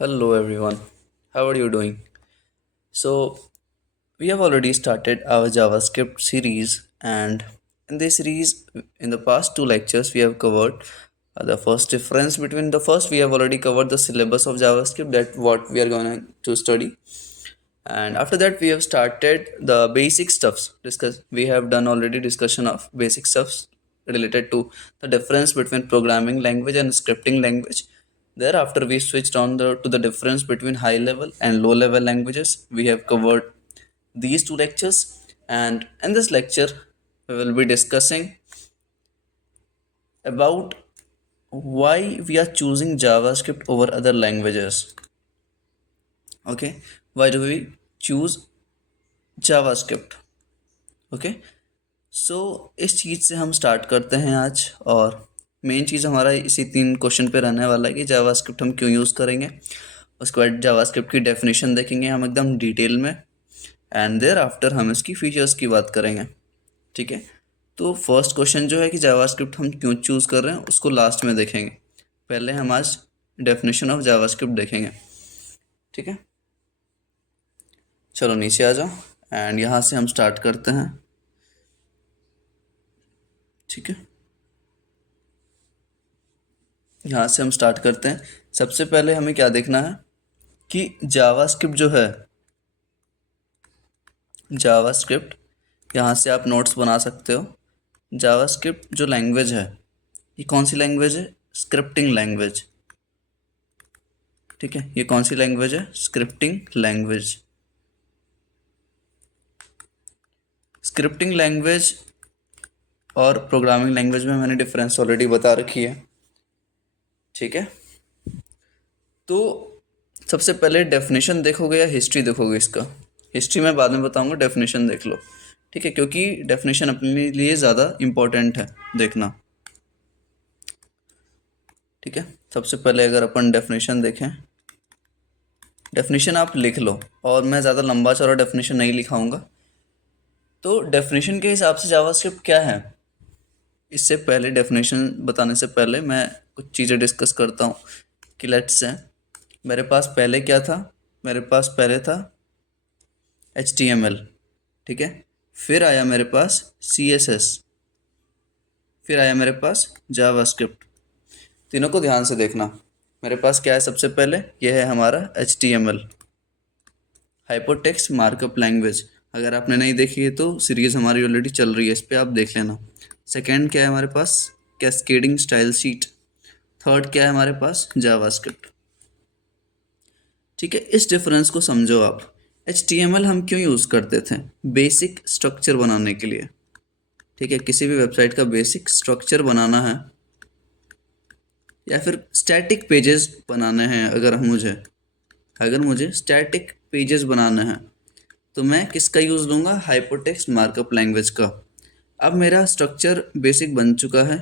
Hello everyone, how are you doing? So, we have already started our JavaScript series, and in this series, in the past two lectures, we have covered the first difference between the first, we have already covered the syllabus of JavaScript, that what we are going to study, and after that, we have started the basic stuffs. We have done already discussion of basic stuffs related to the difference between programming language and scripting language. Thereafter, we switched on to the difference between high level and low level languages. We have covered these two lectures, and in this lecture, we will be discussing about why we are choosing JavaScript over other languages. Okay, why do we choose JavaScript? Okay, so इस चीज़ से हम start करते हैं आज। और main चीज़ हमारा इसी तीन क्वेश्चन पे रहने वाला है कि जावास्क्रिप्ट हम क्यों यूज़ करेंगे। उसके बाद जावास्क्रिप्ट की डेफिनेशन देखेंगे हम एकदम डिटेल में, एंड देयर आफ्टर हम इसकी फीचर्स की बात करेंगे। ठीक है, तो फर्स्ट क्वेश्चन जो है कि जावास्क्रिप्ट हम क्यों चूज़ कर रहे हैं उसको लास्ट में देखेंगे। पहले हम आज डेफिनेशन ऑफ जावास्क्रिप्ट देखेंगे। ठीक है, चलो नीचे आ जाओ एंड यहाँ से हम स्टार्ट करते हैं। ठीक है, यहाँ से हम स्टार्ट करते हैं। सबसे पहले हमें क्या देखना है कि जावास्क्रिप्ट जो है, जावास्क्रिप्ट, यहाँ से आप नोट्स बना सकते हो। जावास्क्रिप्ट जो लैंग्वेज है, ये कौन सी लैंग्वेज है? Scripting language. ठीक है, ये कौन सी लैंग्वेज है? Scripting language. स्क्रिप्टिंग लैंग्वेज और प्रोग्रामिंग लैंग्वेज में मैंने डिफरेंस ऑलरेडी बता रखी है। ठीक है, तो सबसे पहले डेफिनेशन देखोगे या हिस्ट्री देखोगे इसका? हिस्ट्री मैं बाद में बताऊंगा, डेफिनेशन देख लो। ठीक है, क्योंकि डेफिनेशन अपने लिए ज़्यादा इम्पोर्टेंट है देखना। ठीक है, सबसे पहले अगर अपन डेफिनेशन देखें, डेफिनेशन आप लिख लो, और मैं ज़्यादा लंबा चौड़ा डेफिनेशन नहीं लिखाऊंगा। तो डेफिनेशन के हिसाब से जावास्क्रिप्ट क्या है, इससे पहले डेफिनेशन बताने से पहले मैं कुछ चीज़ें डिस्कस करता हूँ कि लेट्स से मेरे पास पहले क्या था। मेरे पास पहले था HTML। ठीक है, फिर आया मेरे पास CSS, फिर आया मेरे पास जावास्क्रिप्ट। तीनों को ध्यान से देखना। मेरे पास क्या है? सबसे पहले यह है हमारा HTML, हाइपरटेक्स्ट मार्कअप लैंग्वेज। अगर आपने नहीं देखी है तो सीरीज़ हमारी ऑलरेडी चल रही है, इस पर आप देख लेना। सेकेंड क्या है हमारे पास? Cascading style sheet. थर्ड क्या है हमारे पास? जावास्क्रिप्ट। ठीक है, इस डिफरेंस को समझो आप। HTML हम क्यों यूज़ करते थे? बेसिक स्ट्रक्चर बनाने के लिए। ठीक है, किसी भी वेबसाइट का बेसिक स्ट्रक्चर बनाना है या फिर स्टैटिक पेजेस बनाने हैं, अगर मुझे स्टैटिक पेजेस बनाने हैं तो मैं किसका यूज़ लूँगा? हाइपरटेक्स्ट मार्कअप लैंग्वेज का। अब मेरा स्ट्रक्चर बेसिक बन चुका है।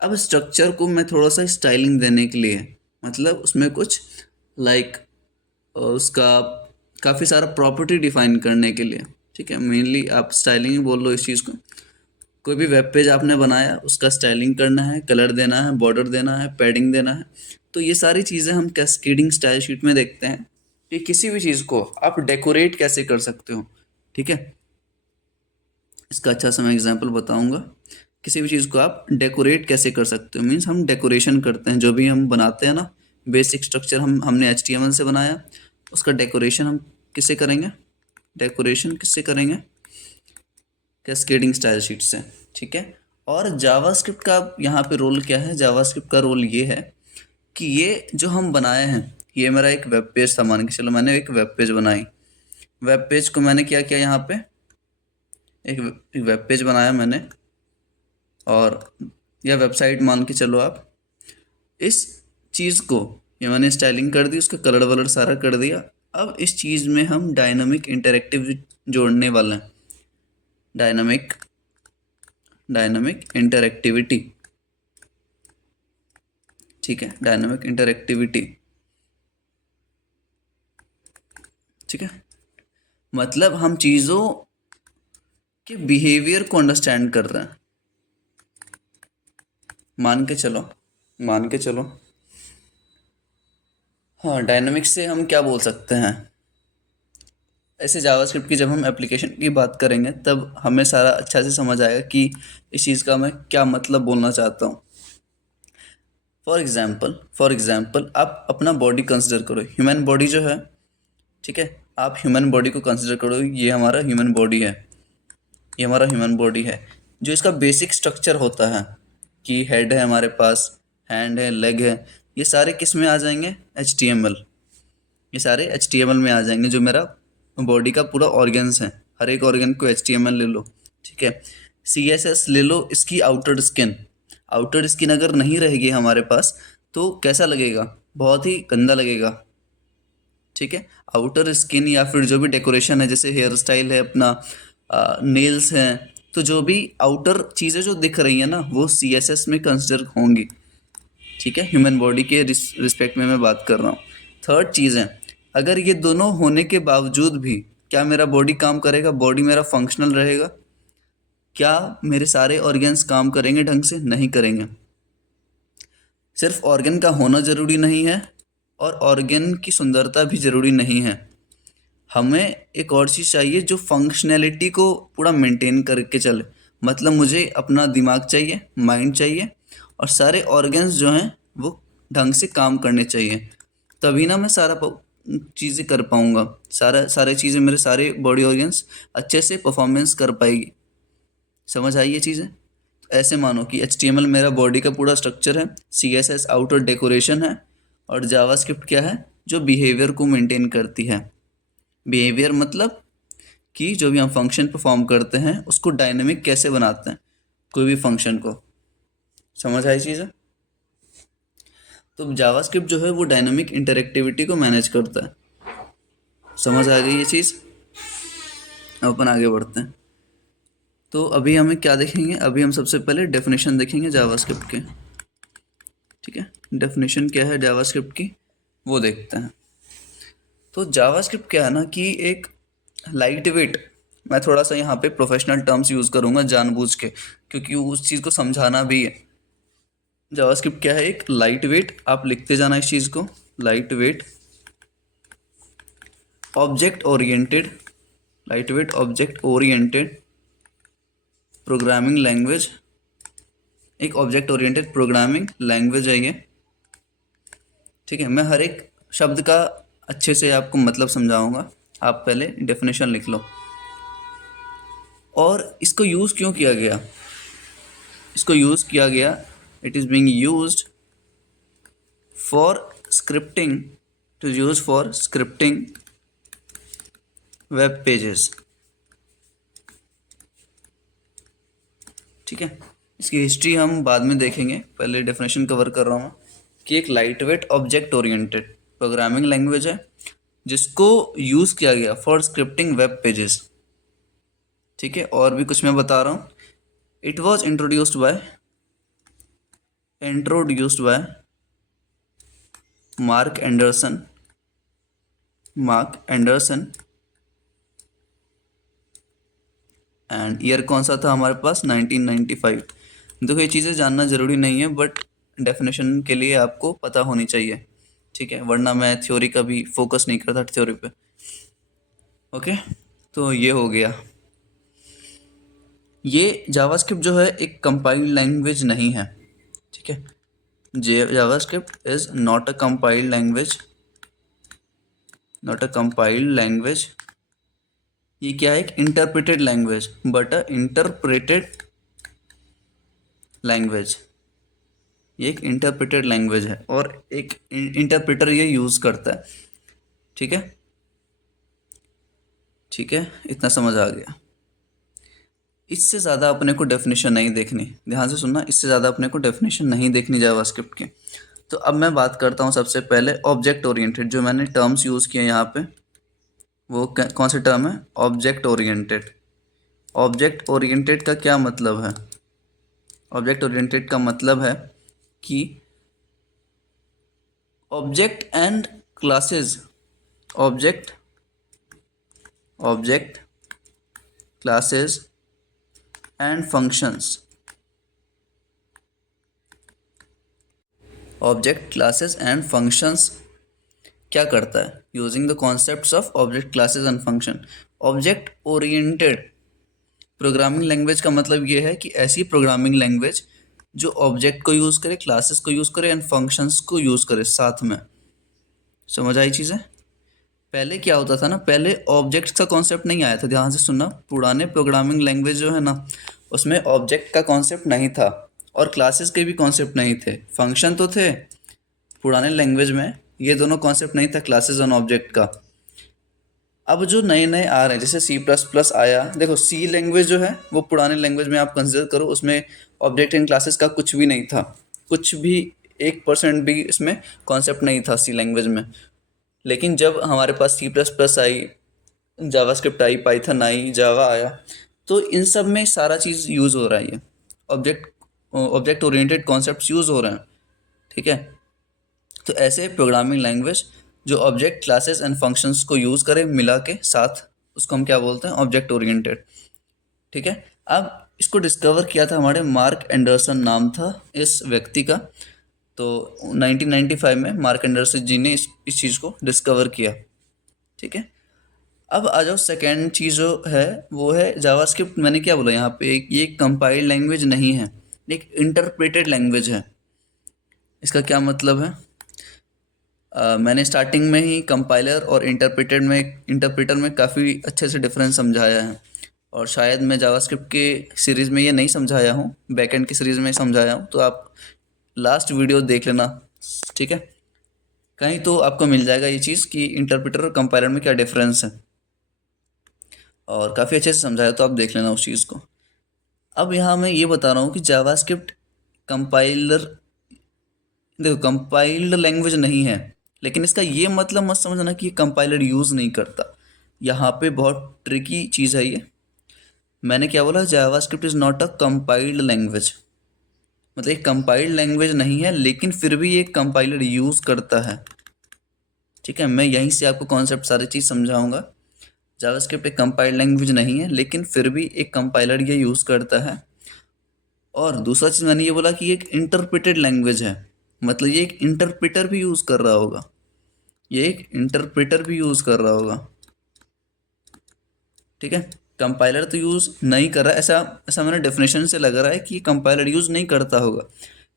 अब स्ट्रक्चर को मैं थोड़ा सा स्टाइलिंग देने के लिए, मतलब उसमें कुछ लाइक उसका काफ़ी सारा प्रॉपर्टी डिफाइन करने के लिए। ठीक है, मेनली आप स्टाइलिंग ही बोल लो इस चीज़ को। कोई भी वेब पेज आपने बनाया, उसका स्टाइलिंग करना है, कलर देना है, बॉर्डर देना है, पैडिंग देना है। तो ये सारी चीज़ें हम कैस्केडिंग स्टाइल शीट में देखते हैं कि किसी भी चीज़ को आप डेकोरेट कैसे कर सकते हो। ठीक है, इसका अच्छा सा मैं एग्जांपल बताऊंगा। किसी भी चीज़ को आप डेकोरेट कैसे कर सकते हो, मीन्स हम डेकोरेशन करते हैं, जो भी हम बनाते हैं ना, बेसिक स्ट्रक्चर हमने HTML से बनाया, उसका डेकोरेशन हम किससे करेंगे? डेकोरेशन किससे करेंगे? कैस्केडिंग स्टाइल शीट से। ठीक है, और जावास्क्रिप्ट का यहाँ पे रोल क्या है? जावास्क्रिप्ट का रोल ये है कि ये जो हम बनाए हैं, ये मेरा एक वेब पेज था, मान के चलो मैंने एक वेब पेज बनाई। वेब पेज को मैंने क्या किया, यहाँ पे एक वेब पेज बनाया मैंने, और या वेबसाइट मान के चलो आप। इस चीज़ को ये मैंने स्टाइलिंग कर दी, उसका कलर वलर सारा कर दिया। अब इस चीज़ में हम डायनामिक इंटरेक्टिव जोड़ने वाले हैं। Dynamic dynamic interactivity. ठीक है, डायनामिक इंटरेक्टिविटी। ठीक है, मतलब हम चीज़ों के बिहेवियर को अंडरस्टैंड कर रहे हैं। मान के चलो, मान के चलो हाँ, डायनामिक्स से हम क्या बोल सकते हैं? ऐसे जावास्क्रिप्ट की जब हम एप्लीकेशन की बात करेंगे तब हमें सारा अच्छा से समझ आएगा कि इस चीज़ का मैं क्या मतलब बोलना चाहता हूँ। फॉर एग्जाम्पल आप अपना बॉडी कंसिडर करो, ह्यूमन बॉडी जो है, ठीक है, आप ह्यूमन बॉडी को कंसिडर करो, ये हमारा ह्यूमन बॉडी है, ये हमारा ह्यूमन बॉडी है। जो इसका बेसिक स्ट्रक्चर होता है कि हेड है हमारे पास, हैंड है, लेग है, ये सारे किस में आ जाएंगे? HTML। ये सारे HTML में आ जाएंगे। जो मेरा बॉडी का पूरा ऑर्गन्स है, हर एक ऑर्गन को HTML ले लो, ठीक है। CSS ले लो, इसकी आउटर स्किन। आउटर स्किन अगर नहीं रहेगी हमारे पास तो कैसा लगेगा? बहुत ही गंदा लगेगा, ठीक है। आउटर स्किन या फिर जो भी डेकोरेशन है, जैसे हेयर स्टाइल है अपना, नेल्स हैं, तो जो भी आउटर चीज़ें जो दिख रही हैं ना, वो CSS में कंसिडर होंगी, ठीक है। ह्यूमन बॉडी के रिस्पेक्ट में मैं बात कर रहा हूँ। थर्ड चीज़ है, अगर ये दोनों होने के बावजूद भी क्या मेरा बॉडी काम करेगा? बॉडी मेरा फंक्शनल रहेगा? क्या मेरे सारे ऑर्गन्स काम करेंगे ढंग से? नहीं करेंगे। सिर्फ ऑर्गन का होना ज़रूरी नहीं है और ऑर्गन की सुंदरता भी ज़रूरी नहीं है। हमें एक और चीज़ चाहिए जो फंक्शनैलिटी को पूरा मेंटेन करके चले। मतलब मुझे अपना दिमाग चाहिए, माइंड चाहिए, और सारे ऑर्गन्स जो हैं वो ढंग से काम करने चाहिए। तभी ना मैं सारा चीज़ें कर पाऊँगा, सारे चीज़ें, मेरे सारे बॉडी ऑर्गन्स अच्छे से परफॉर्मेंस कर पाएगी। समझ आई ये चीज़ें? तो ऐसे मानो कि HTML मेरा बॉडी का पूरा स्ट्रक्चर है, CSS आउटर डेकोरेशन है, और जावास्क्रिप्ट क्या है? जो बिहेवियर को मेंटेन करती है। बिहेवियर मतलब कि जो भी हम फंक्शन परफॉर्म करते हैं उसको डायनेमिक कैसे बनाते हैं, कोई भी फंक्शन को। समझ आई चीज़ें? तो जावास्क्रिप्ट जो है वो डायनेमिक इंटरेक्टिविटी को मैनेज करता है। समझ आ गई ये चीज़? अब अपन आगे बढ़ते हैं। तो अभी हमें क्या देखेंगे? अभी हम सबसे पहले डेफिनेशन देखेंगे जावास्क्रिप्ट के, ठीक है। डेफिनेशन क्या है जावास्क्रिप्ट की, वो देखते हैं। तो जावास्क्रिप्ट क्या है ना कि एक लाइट वेट, मैं थोड़ा सा यहाँ पे प्रोफेशनल टर्म्स यूज़ करूँगा जानबूझ के, क्योंकि उस चीज़ को समझाना भी है। जावास्क्रिप्ट क्या है? एक लाइट वेट, आप लिखते जाना इस चीज़ को, light weight object oriented, light weight object oriented programming language. एक ऑब्जेक्ट ओरिएंटेड प्रोग्रामिंग लैंग्वेज है ये, ठीक है। मैं हर एक शब्द का अच्छे से आपको मतलब समझाऊंगा, आप पहले डेफिनेशन लिख लो। और इसको यूज़ क्यों किया गया? इसको यूज़ किया गया, it is being used for scripting, to use for scripting web pages, ठीक है। इसकी हिस्ट्री हम बाद में देखेंगे, पहले डेफिनेशन कवर कर रहा हूँ कि एक light weight object oriented programming language है जिसको यूज़ किया गया फॉर स्क्रिप्टिंग वेब पेजेस, ठीक है। और भी कुछ मैं बता रहा हूँ। It was introduced by mark Anderson and year कौन सा था हमारे पास? 1995। देखो ये चीज़ें जानना ज़रूरी नहीं है, बट डेफिनेशन के लिए आपको पता होनी चाहिए, ठीक है, वरना मैं थ्योरी का भी फोकस नहीं करता थ्योरी पे। ओके, तो ये हो गया। ये जावास्क्रिप्ट जो है एक कंपाइल्ड लैंग्वेज नहीं है, ठीक है। JavaScript is not a compiled language, not a compiled language. ये क्या है? एक interpreted language, but a interpreted language. ये एक इंटरप्रेटेड लैंग्वेज है और एक इंटरप्रेटर ये यूज़ करता है, ठीक है। ठीक है, इतना समझ आ गया। इससे ज़्यादा अपने को डेफिनेशन नहीं देखनी, ध्यान से सुनना, इससे ज़्यादा अपने को डेफिनेशन नहीं देखनी जावास्क्रिप्ट की। तो अब मैं बात करता हूँ सबसे पहले ऑब्जेक्ट ओरिएंटेड, जो मैंने टर्म्स यूज़ किए यहाँ पे, वो कौन से टर्म है? Object oriented. ऑब्जेक्ट ओरिएंटेड का क्या मतलब है? ऑब्जेक्ट ओरिएंटेड का मतलब है कि object and classes, object object classes and functions, object classes and functions क्या करता है, using the concepts of object classes and function. Object oriented programming language का मतलब ये है कि ऐसी प्रोग्रामिंग लैंग्वेज जो ऑब्जेक्ट को यूज़ करे, क्लासेस को यूज़ करे एंड फंक्शंस को यूज़ करे साथ में। समझ आई चीज़ें? पहले क्या होता था ना, पहले ऑब्जेक्ट का कॉन्सेप्ट नहीं आया था, ध्यान से सुनना। पुराने प्रोग्रामिंग लैंग्वेज जो है ना, उसमें ऑब्जेक्ट का कॉन्सेप्ट नहीं था और क्लासेस के भी कॉन्सेप्ट नहीं थे। फंक्शन तो थे पुराने लैंग्वेज में, ये दोनों कॉन्सेप्ट नहीं था, क्लासेस और ऑब्जेक्ट का। अब जो नए नए आ रहे हैं, जैसे सी प्लस प्लस आया, देखो सी लैंग्वेज जो है वो पुराने लैंग्वेज में आप कंसिडर करो, उसमें ऑब्जेक्ट एंड क्लासेस का कुछ भी नहीं था, कुछ भी 1% भी इसमें कॉन्सेप्ट नहीं था सी लैंग्वेज में। लेकिन जब हमारे पास सी प्लस प्लस आई, जावास्क्रिप्ट आई, पाइथन आई, जावा आया, तो इन सब में सारा चीज़ यूज़ हो रहा है, ये object object oriented concepts use हो रहे हैं। ठीक है, तो ऐसे प्रोग्रामिंग लैंग्वेज जो ऑब्जेक्ट क्लासेस एंड फंक्शंस को यूज़ करे मिला के साथ, उसको हम क्या बोलते हैं, ऑब्जेक्ट ओरिएंटेड। ठीक है, अब इसको डिस्कवर किया था, हमारे मार्क एंडरसन नाम था इस व्यक्ति का। तो 1995 में मार्क एंडरसन जी ने इस चीज़ को डिस्कवर किया। ठीक है, अब आ जाओ सेकेंड चीज़ जो है वो है जावास्क्रिप्ट। मैंने क्या बोला यहाँ पे, ये कंपाइल्ड लैंग्वेज नहीं है, एक इंटरप्रेटेड लैंग्वेज है। इसका क्या मतलब है? मैंने स्टार्टिंग में ही कंपाइलर और इंटरप्रेटर में काफ़ी अच्छे से डिफरेंस समझाया है, और शायद मैं जावास्क्रिप्ट के सीरीज़ में ये नहीं समझाया हूँ, बैकएंड की सीरीज़ में समझाया हूँ, तो आप लास्ट वीडियो देख लेना। ठीक है, कहीं तो आपको मिल जाएगा ये चीज़ कि इंटरप्रेटर और कंपाइलर में क्या डिफरेंस है, और काफ़ी अच्छे से समझाया, तो आप देख लेना उस चीज़ को। अब यहाँ मैं ये बता रहा हूँ कि जावास्क्रिप्ट कंपाइलर, देखो कंपाइल्ड लैंग्वेज नहीं है, लेकिन इसका ये मतलब मत समझना कि ये कंपाइलर यूज़ नहीं करता। यहाँ पे बहुत ट्रिकी चीज़ है ये। मैंने क्या बोला, JavaScript is not a compiled language, मतलब एक कंपाइल्ड लैंग्वेज नहीं है, लेकिन फिर भी एक कंपाइलर यूज़ करता है। ठीक है, मैं यहीं से आपको कॉन्सेप्ट सारी चीज़ समझाऊंगा। जावास्क्रिप्ट एक कंपाइल्ड लैंग्वेज नहीं है, लेकिन फिर भी एक कंपाइलर ये यूज़ करता है। और दूसरा चीज़ मैंने ये बोला कि ये एक इंटरप्रेटेड लैंग्वेज है, मतलब ये एक इंटरप्रेटर भी यूज़ कर रहा होगा, ये एक इंटरप्रेटर भी यूज़ कर रहा होगा। ठीक है, कंपाइलर तो यूज़ नहीं कर रहा, ऐसा ऐसा मैंने डेफिनेशन से लग रहा है कि ये कंपाइलर यूज़ नहीं करता होगा,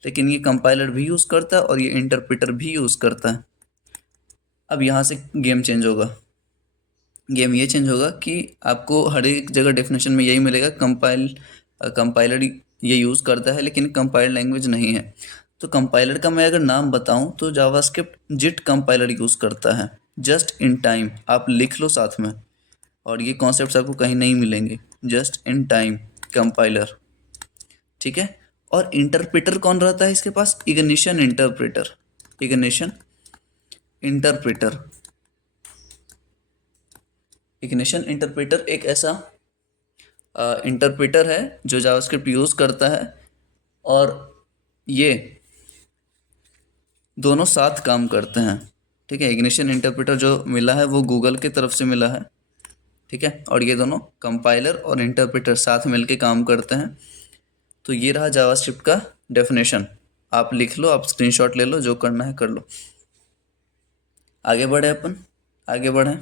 लेकिन ये कंपाइलर भी यूज़ करता है और ये इंटरप्रेटर भी यूज़ करता है। अब यहाँ से गेम चेंज होगा, गेम ये चेंज होगा कि आपको हर एक जगह डेफिनेशन में यही मिलेगा, कंपाइलर ये यूज़ करता है लेकिन कंपाइल्ड लैंग्वेज नहीं है। तो कंपाइलर का मैं अगर नाम बताऊं तो जावास्क्रिप्ट जिट कंपाइलर यूज़ करता है, जस्ट इन टाइम, आप लिख लो साथ में, और ये कॉन्सेप्ट्स आपको कहीं नहीं मिलेंगे, जस्ट इन टाइम कंपाइलर। ठीक है, और इंटरप्रेटर कौन रहता है इसके पास, ignition interpreter, ignition interpreter. Ignition interpreter एक ऐसा इंटरप्रेटर है जो जावास्क्रिप्ट यूज़ करता है, और ये दोनों साथ काम करते हैं। ठीक है, इग्निशन इंटरप्रेटर जो मिला है वो गूगल की तरफ से मिला है। ठीक है, और ये दोनों कंपाइलर और इंटरप्रेटर साथ मिलके काम करते हैं। तो ये रहा जावास्क्रिप्ट का डेफिनेशन, आप लिख लो, आप स्क्रीनशॉट ले लो, जो करना है कर लो। आगे बढ़े अपन, आगे बढ़े।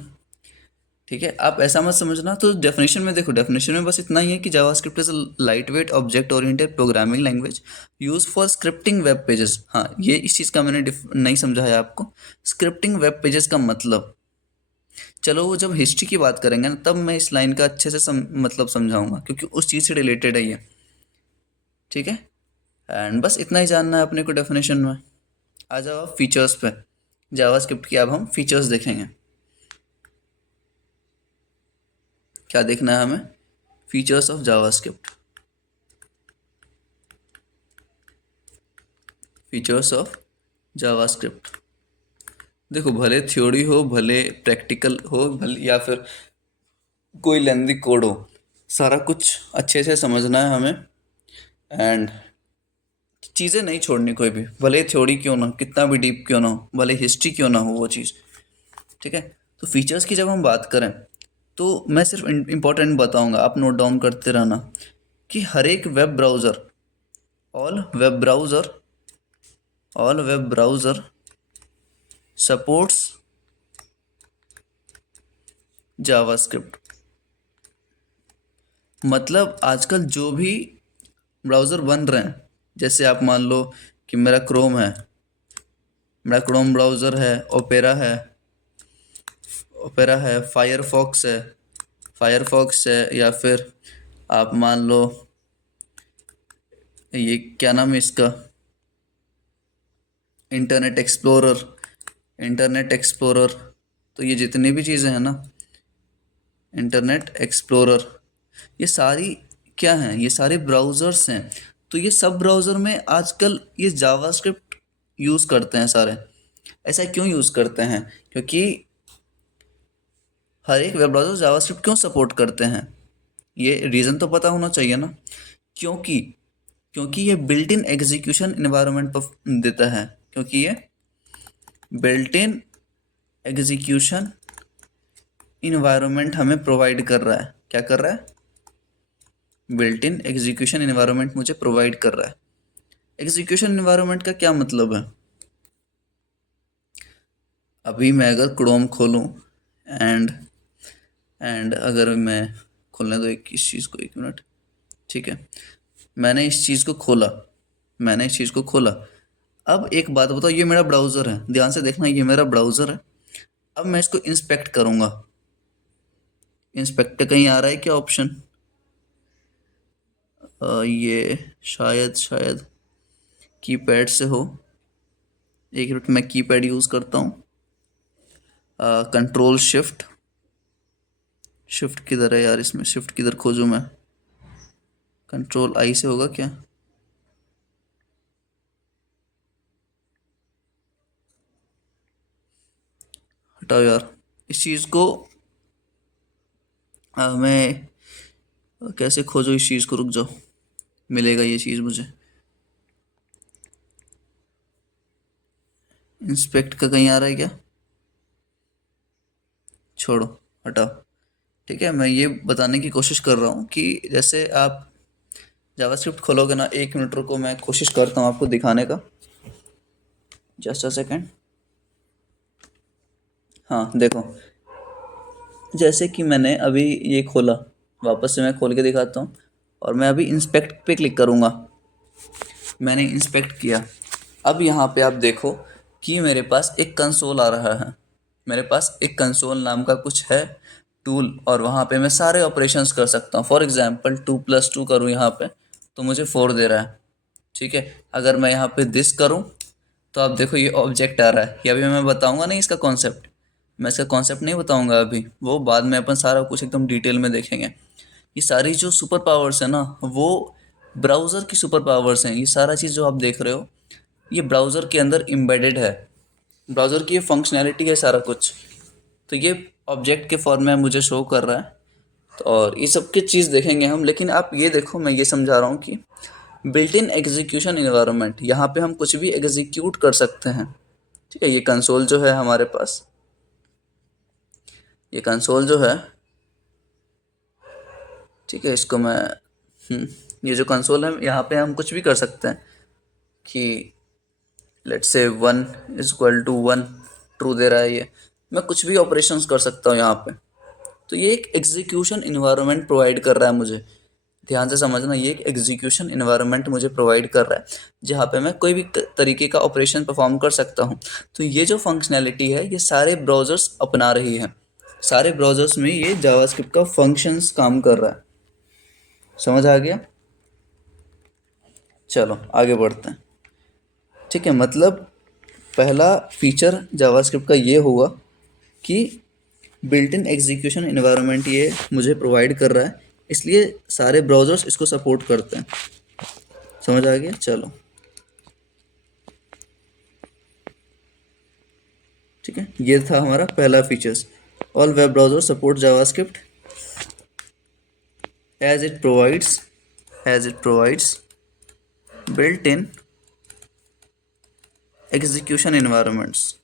ठीक है, आप ऐसा मत समझना, तो डेफिनेशन में देखो, डेफिनेशन में बस इतना ही है कि JavaScript is light weight object oriented programming language use for scripting web pages. हाँ, ये इस चीज़ का मैंने नहीं समझाया आपको, स्क्रिप्टिंग वेब पेजेस का मतलब। चलो वो जब हिस्ट्री की बात करेंगे ना, तब मैं इस लाइन का अच्छे से मतलब समझाऊंगा, क्योंकि उस चीज़ से रिलेटेड है ये। ठीक है, एंड बस इतना ही जानना है अपने को डेफिनेशन में। आ जाओ आप फीचर्स पे, जावास्क्रिप्ट की अब हम फीचर्स देखेंगे। क्या देखना है हमें, features of JavaScript, features of JavaScript. देखो, भले थ्योरी हो, भले प्रैक्टिकल हो, भले या फिर कोई लेंदी कोड हो, सारा कुछ अच्छे से समझना है हमें, एंड चीज़ें नहीं छोड़नी कोई भी, भले थ्योरी क्यों ना, कितना भी डीप क्यों ना हो, भले हिस्ट्री क्यों ना हो वो चीज़। ठीक है, तो फीचर्स की जब हम बात करें तो मैं सिर्फ इम्पोर्टेंट बताऊंगा, आप नोट डाउन करते रहना, कि हर एक web browser, all web browser, all web browser supports JavaScript मतलब आजकल जो भी ब्राउज़र बन रहे हैं, जैसे आप मान लो कि मेरा क्रोम है, मेरा क्रोम ब्राउज़र है, ओपेरा है, फायरफॉक्स है, या फिर आप मान लो ये क्या नाम है इसका, इंटरनेट एक्सप्लोरर। तो ये जितनी भी चीज़ें हैं ना, इंटरनेट एक्सप्लोरर, ये सारी क्या हैं, ये सारे ब्राउज़र्स हैं। तो ये सब ब्राउज़र में आजकल ये जावास्क्रिप्ट यूज़ करते हैं सारे। ऐसा क्यों यूज़ करते हैं? क्योंकि हर एक वेब ब्राउज़र जावास्क्रिप्ट क्यों सपोर्ट करते हैं, ये रीज़न तो पता होना चाहिए ना। क्योंकि क्योंकि ये बिल्ट इन एग्जीक्यूशन इन्वायरमेंट पर देता है, क्योंकि ये बिल्ट इन एग्जीक्यूशन इन्वायरमेंट हमें प्रोवाइड कर रहा है। क्या कर रहा है? बिल्ट इन एग्जीक्यूशन इन्वायरमेंट मुझे प्रोवाइड कर रहा है। एग्जीक्यूशन इन्वायरमेंट का क्या मतलब है? अभी मैं अगर क्रोम खोलूं एंड अगर मैं खोलने दो इस चीज़ को, 1 मिनट, ठीक है। मैंने इस चीज़ को खोला। अब एक बात बताओ, ये मेरा ब्राउज़र है, ध्यान से देखना, ये मेरा ब्राउज़र है। अब मैं इसको इंस्पेक्ट करूँगा। इंस्पेक्ट कहीं आ रहा है क्या ऑप्शन? ये शायद कीपैड से हो। 1 मिनट, मैं कीपैड यूज़ करता हूँ। कंट्रोल शिफ्ट किधर है यार, इसमें शिफ्ट किधर खोजूँ मैं? कंट्रोल आई से होगा क्या? हटाओ यार इस चीज़ को। मैं कैसे खोजूँ इस चीज़ को? रुक जाओ, मिलेगा ये चीज़ मुझे। इंस्पेक्ट का कहीं आ रहा है क्या? छोड़ो, हटाओ। ठीक है, मैं ये बताने की कोशिश कर रहा हूँ कि जैसे आप जावास्क्रिप्ट खोलोगे ना, 1 मिनट रुको, मैं कोशिश करता हूँ आपको दिखाने का। Just a second. हाँ देखो, जैसे कि मैंने अभी ये खोला, वापस से मैं खोल के दिखाता हूँ, और मैं अभी इंस्पेक्ट पे क्लिक करूँगा। मैंने इंस्पेक्ट किया। अब यहाँ पे आप देखो कि मेरे पास एक कंसोल आ रहा है। मेरे पास एक कंसोल नाम का कुछ है टूल, और वहाँ पे मैं सारे ऑपरेशंस कर सकता हूँ। फॉर एग्जांपल 2+2 करूँ यहाँ पे तो मुझे 4 दे रहा है। ठीक है, अगर मैं यहाँ पे दिस करूँ तो आप देखो ये ऑब्जेक्ट आ रहा है। ये अभी मैं बताऊँगा नहीं इसका कॉन्सेप्ट, मैं इसका कॉन्सेप्ट नहीं बताऊँगा अभी, वो बाद में अपन सारा कुछ एकदम डिटेल में देखेंगे। ये सारी जो सुपर पावर्स है ना, वो ब्राउज़र की सुपर पावर्स हैं। ये सारा चीज़ जो आप देख रहे हो, ये ब्राउज़र के अंदर एम्बेडेड है। ब्राउज़र की ये फंक्शनैलिटी है सारा कुछ। तो ये ऑब्जेक्ट के फॉर्म में मुझे शो कर रहा है। तो और ये सब की चीज़ देखेंगे हम, लेकिन आप ये देखो, मैं ये समझा रहा हूँ कि बिल्ट इन एग्जीक्यूशन इन्वायरमेंट, यहाँ पे हम कुछ भी एग्जीक्यूट कर सकते हैं। ठीक है, ये कंसोल जो है हमारे पास, ये कंसोल जो है, ठीक है, इसको मैं ये जो कंसोल है, यहाँ पे हम कुछ भी कर सकते हैं कि लेट्स से 1 = 1 ट्रू दे रहा है ये। मैं कुछ भी ऑपरेशंस कर सकता हूँ यहाँ पे। तो ये एक एग्जीक्यूशन इन्वायरमेंट प्रोवाइड कर रहा है मुझे। ध्यान से समझना, ये एक एग्जीक्यूशन इन्वायरमेंट मुझे प्रोवाइड कर रहा है, जहाँ पे मैं कोई भी तरीके का ऑपरेशन परफॉर्म कर सकता हूँ। तो ये जो फंक्शनैलिटी है, ये सारे ब्राउज़र्स अपना रही हैं। सारे ब्राउज़र्स में ये जावास्क्रिप्ट का फंक्शंस काम कर रहा है। समझ आ गया? चलो आगे बढ़ते हैं। ठीक है, मतलब पहला फीचर जावास्क्रिप्ट का ये हुआ कि बिल्ट इन एग्जीक्यूशन इन्वायरमेंट ये मुझे प्रोवाइड कर रहा है, इसलिए सारे ब्राउज़र्स इसको सपोर्ट करते हैं। समझ आ गया? चलो ठीक है, ये था हमारा पहला features. All web browser support JavaScript as it provides built in execution environments,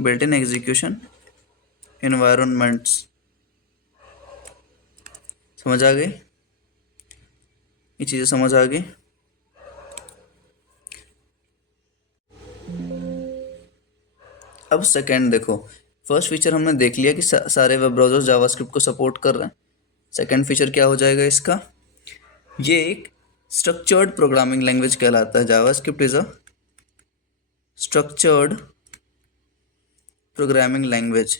built in execution environments. समझ आ गई? ये चीज़ें समझ आ गई? अब सेकेंड देखो, फर्स्ट फीचर हमने देख लिया कि सारे वेब ब्राउज़र जावास्क्रिप्ट को सपोर्ट कर रहे हैं। सेकंड फीचर क्या हो जाएगा इसका, ये एक स्ट्रक्चर्ड प्रोग्रामिंग लैंग्वेज कहलाता है। JavaScript is a structured programming language.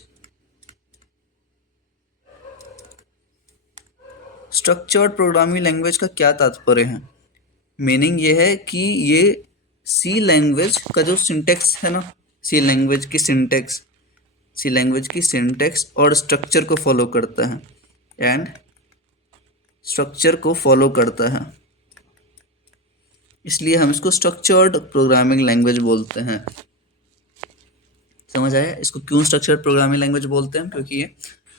Structured programming language का क्या तात्पर्य है? मीनिंग ये है कि ये सी लैंग्वेज का जो सिंटेक्स है ना, सी लैंग्वेज की सिंटेक्स और स्ट्रक्चर को फॉलो करता है, एंड स्ट्रक्चर को फॉलो करता है, इसलिए हम इसको स्ट्रक्चर्ड प्रोग्रामिंग लैंग्वेज बोलते हैं। समझ आया इसको क्यों स्ट्रक्चर्ड प्रोग्रामिंग लैंग्वेज बोलते हैं? क्योंकि ये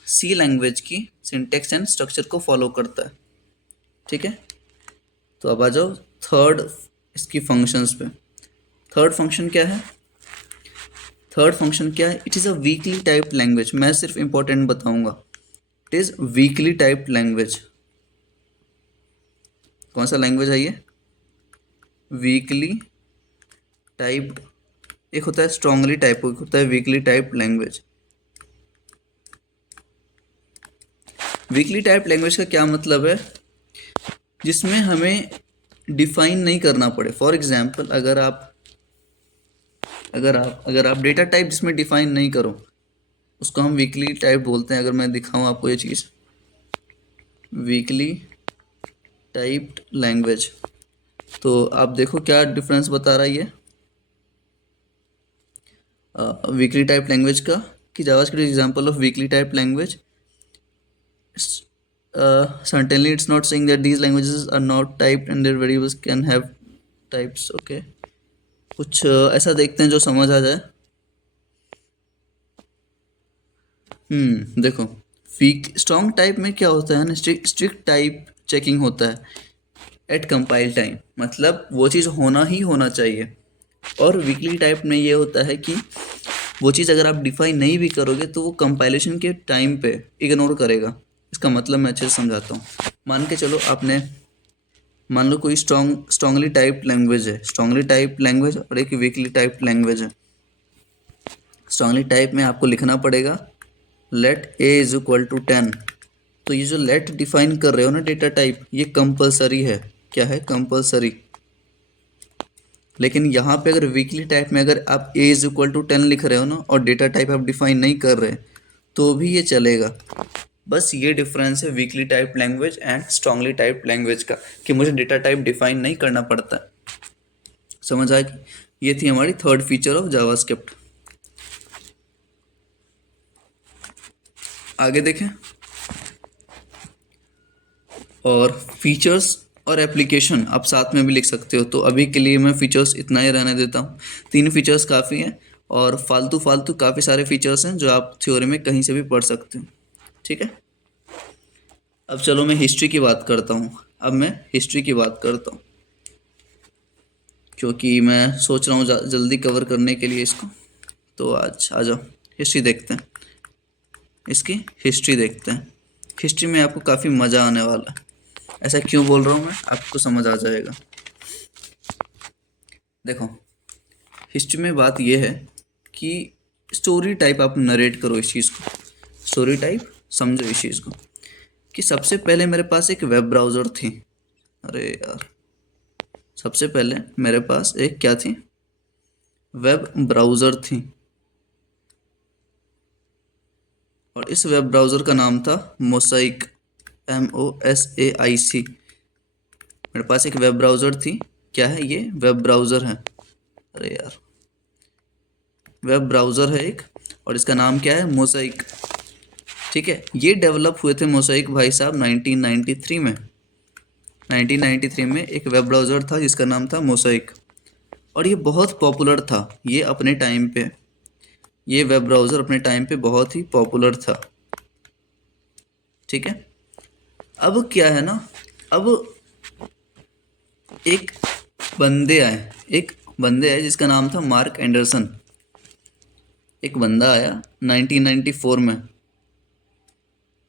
सी लैंग्वेज की सिंटेक्स एंड स्ट्रक्चर को फॉलो करता है। ठीक है, तो अब आ जाओ थर्ड इसकी फंक्शंस पे। थर्ड फंक्शन क्या है? It is a weekly type language. मैं सिर्फ इंपॉर्टेंट बताऊंगा। It is weekly type language. कौन सा लैंग्वेज है ये? Weekly typed. एक होता है स्ट्रांगली टाइप, एक होता है weekly type language. Weekly type language का क्या मतलब है? जिसमें हमें डिफाइन नहीं करना पड़े। फॉर एग्जाम्पल, अगर आप डेटा टाइप जिसमें डिफाइन नहीं करो, उसको हम वीकली टाइप बोलते हैं। अगर मैं दिखाऊं आपको ये चीज़, वीकली टाइप्ड लैंग्वेज, तो आप देखो क्या डिफरेंस बता रहा है ये वीकली टाइप लैंग्वेज का, कि JavaScript example of weekly type language. Certainly it's not saying that these languages are not typed and their variables can have types. Okay, कुछ ऐसा देखते हैं जो समझ आ जाए। देखो, स्ट्रॉन्ग टाइप में क्या होता है ना, स्ट्रिक्ट टाइप चेकिंग होता है एट कंपाइल टाइम, मतलब वो चीज़ होना ही होना चाहिए। और वीकली टाइप में ये होता है कि वो चीज़ अगर आप डिफाइन नहीं भी करोगे तो वो कंपाइलेशन के टाइम पे इग्नोर करेगा। इसका मतलब मैं अच्छे से समझाता हूँ। मान लो कोई स्ट्रांगली टाइप लैंग्वेज है, और एक वीकली टाइप लैंग्वेज है। स्ट्रांगली टाइप में आपको लिखना पड़ेगा let a is equal to 10। तो ये जो लेट डिफाइन कर रहे हो ना डेटा टाइप, ये कंपलसरी है। क्या है? कंपलसरी। लेकिन यहाँ पे अगर वीकली टाइप में अगर आप ए इज इक्वल टू 10 लिख रहे हो ना, और डेटा टाइप आप डिफाइन नहीं कर रहे, तो भी ये चलेगा। बस ये डिफरेंस है weekly type language and strongly type language का, कि मुझे डेटा टाइप डिफाइन नहीं करना पड़ता। समझ आए? ये थी हमारी थर्ड फीचर ऑफ जावास्क्रिप्ट। आगे देखें, और फीचर्स और एप्लीकेशन आप साथ में भी लिख सकते हो। तो अभी के लिए मैं फीचर्स इतना ही रहने देता हूँ। 3 फीचर्स काफ़ी हैं, और फालतू काफ़ी सारे फीचर्स हैं जो आप थ्योरी में कहीं से भी पढ़ सकते हो। ठीक है, अब चलो मैं हिस्ट्री की बात करता हूँ। क्योंकि मैं सोच रहा हूँ जल्दी कवर करने के लिए इसको। तो आज आ जाओ हिस्ट्री देखते हैं। हिस्ट्री में आपको काफ़ी मज़ा आने वाला है। ऐसा क्यों बोल रहा हूँ मैं, आपको समझ आ जाएगा। देखो, हिस्ट्री में बात यह है कि स्टोरी टाइप आप नरेट करो इस चीज़ को। स्टोरी टाइप समझो इस चीज़ को, कि सबसे पहले मेरे पास एक वेब ब्राउज़र थी। अरे यार, सबसे पहले मेरे पास एक क्या थी? वेब ब्राउज़र थी। और इस वेब ब्राउज़र का नाम था मोसाइक, MOSAIC। मेरे पास एक वेब ब्राउज़र थी। क्या है ये? वेब ब्राउज़र है। अरे यार, वेब ब्राउज़र है एक, और इसका नाम क्या है? मोसाइक। ठीक है, ये डेवलप हुए थे मोसाइक भाई साहब 1993 में। 1993 में एक वेब ब्राउज़र था जिसका नाम था मोसाइक, और ये बहुत पॉपुलर था। ये वेब ब्राउज़र अपने टाइम पे बहुत ही पॉपुलर था। ठीक है, अब क्या है ना, अब एक बंदे आए जिसका नाम था मार्क एंडरसन। एक बंदा आया 1994 में।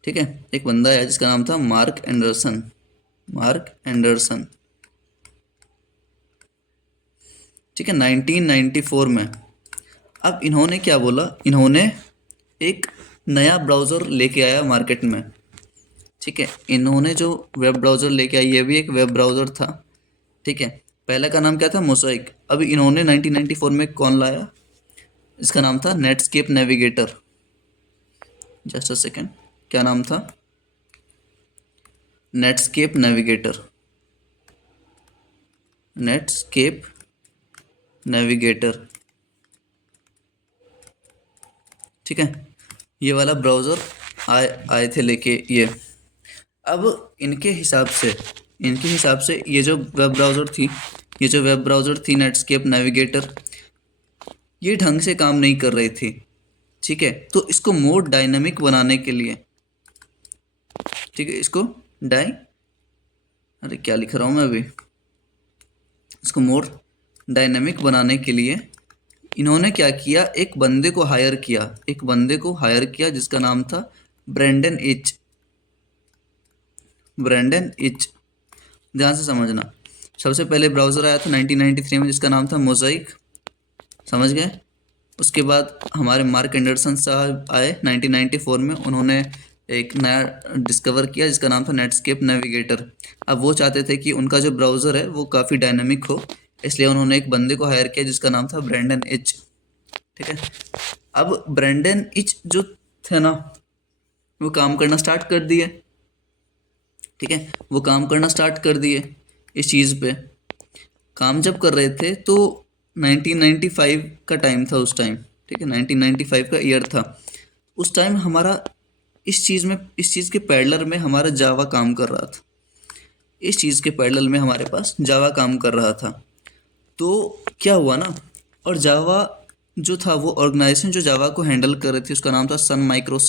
ठीक है, एक बंदा आया जिसका नाम था मार्क एंडरसन। ठीक है, 1994 में। अब इन्होंने क्या बोला? इन्होंने एक नया ब्राउज़र लेके आया मार्केट में, ठीक है। इन्होंने जो वेब ब्राउज़र लेके आया ये भी एक वेब ब्राउज़र था, ठीक है। पहले का नाम क्या था, मोज़ाइक। अब इन्होंने 1994 में कौन लाया, इसका नाम था Netscape navigator. Just a second, क्या नाम था, नेटस्केप नेविगेटर, नेटस्केप नेविगेटर, ठीक है। ये वाला ब्राउज़र आए थे लेके ये। अब इनके हिसाब से ये जो वेब ब्राउज़र थी नेटस्केप नेविगेटर, ये ढंग से काम नहीं कर रही थी, ठीक है। तो इसको मोर डायनामिक बनाने के लिए, ठीक है, इसको अरे क्या लिख रहा हूँ मैं अभी, इसको मोर डायनामिक बनाने के लिए इन्होंने क्या किया, एक बंदे को हायर किया जिसका नाम था ब्रेंडन इच। ध्यान से समझना, सबसे पहले ब्राउज़र आया था 1993 में जिसका नाम था मोज़ाइक, समझ गए। उसके बाद हमारे मार्क एंडरसन साहब आए 1994 में, उन्होंने एक नया डिस्कवर किया जिसका नाम था नेटस्केप नेविगेटर। अब वो चाहते थे कि उनका जो ब्राउज़र है वो काफ़ी डायनामिक हो, इसलिए उन्होंने एक बंदे को हायर किया जिसका नाम था ब्रेंडन इच, ठीक है। अब ब्रेंडन इच जो थे ना, वो काम करना स्टार्ट कर दिए, ठीक है। वो काम करना स्टार्ट कर दिए इस चीज़ पे। काम जब कर रहे थे तो 1995 का टाइम था उस टाइम, ठीक है, 1995 का ईयर था। उस टाइम हमारा इस चीज़ के पैरेलल में हमारा जावा काम कर रहा था, इस चीज़ के पैरेलल में हमारे पास जावा काम कर रहा था। तो क्या हुआ ना, और जावा जो था, वो ऑर्गेनाइजेशन जो जावा को हैंडल कर रही थी उसका नाम था सन माइक्रो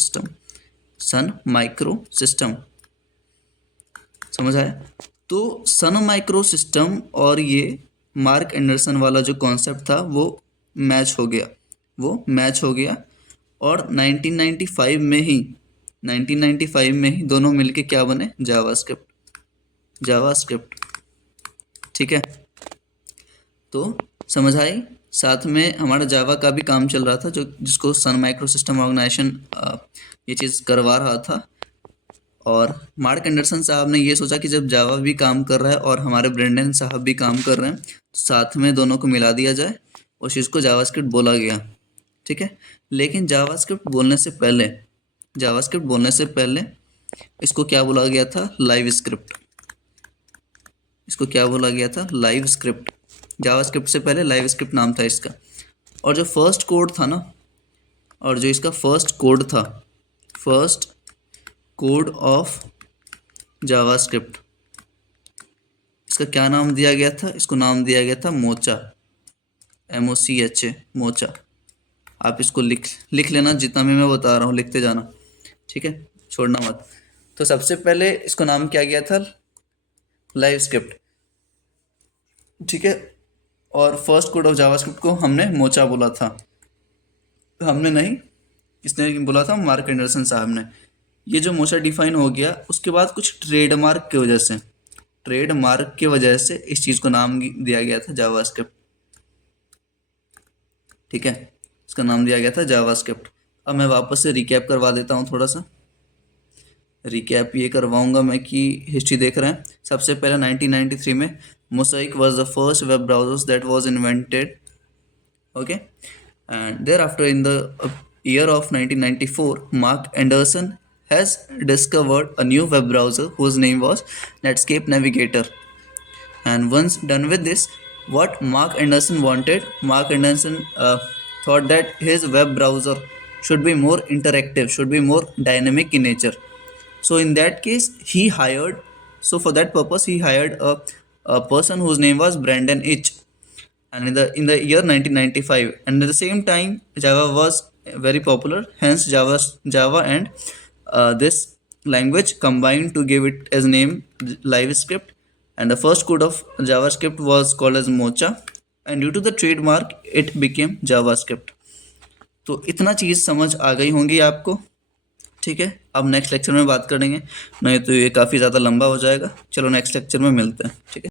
सिस्टम, समझ आया। तो सन माइक्रो सिस्टम और ये मार्क एंडरसन वाला जो कॉन्सेप्ट था वो मैच हो गया, और 1995 में ही दोनों मिलके क्या बने, जावास्क्रिप्ट, ठीक है। तो समझ आई, साथ में हमारा जावा का भी काम चल रहा था जिसको सन माइक्रो सिस्टम ऑर्गेनाइजेशन ये चीज़ करवा रहा था। और मार्क एंडरसन साहब ने ये सोचा कि जब जावा भी काम कर रहा है और हमारे ब्रेंडन साहब भी काम कर रहे हैं, तो साथ में दोनों को मिला दिया जाए, उस चीज़ को जावास्क्रिप्ट बोला गया, ठीक है। लेकिन जावास्क्रिप्ट बोलने से पहले इसको क्या बोला गया था, लाइव स्क्रिप्ट। जावास्क्रिप्ट से पहले लाइव स्क्रिप्ट नाम था इसका। और जो फर्स्ट कोड था ना, और जो इसका फर्स्ट कोड ऑफ जावास्क्रिप्ट, इसका क्या नाम दिया गया था, इसको नाम दिया गया था मोचा, MOCHA, मोचा। आप इसको लिख लेना, जितना भी मैं बता रहा हूँ लिखते जाना, ठीक है, छोड़ना मत। तो सबसे पहले इसको नाम क्या गया था, लाइव स्क्रिप्ट, ठीक है। और फर्स्ट कोड ऑफ जावास्क्रिप्ट को हमने मोचा बोला था, हमने नहीं, इसने बोला था मार्क एंडरसन साहब ने। ये जो मोचा डिफाइन हो गया, उसके बाद कुछ ट्रेडमार्क की वजह से इस चीज़ को नाम दिया गया था जावास्क्रिप्ट, ठीक है, इसका नाम दिया गया था जावास्क्रिप्ट। अब मैं वापस से रिकैप करवा देता हूँ, थोड़ा सा रिकैप ये करवाऊंगा मैं कि हिस्ट्री देख रहे हैं। सबसे पहले 1993 में mosaic was the first web browser that was invented, okay. And thereafter, in the year of 1994, Mark Anderson has discovered a new web browser whose name was Netscape Navigator. And once done with this, what Mark Anderson thought that his web browser should be more interactive, should be more dynamic in nature. So in that case, for that purpose, he hired a person whose name was Brandon Itch. And in the year 1995, and at the same time Java was very popular, hence Java and this language combined to give it as name LiveScript, and the first code of JavaScript was called as Mocha, and due to the trademark it became JavaScript. तो इतना चीज़ समझ आ गई होंगी आपको, ठीक है। अब नेक्स्ट लेक्चर में बात करेंगे, नहीं तो ये काफ़ी ज़्यादा लंबा हो जाएगा। चलो नेक्स्ट लेक्चर में मिलते हैं, ठीक है।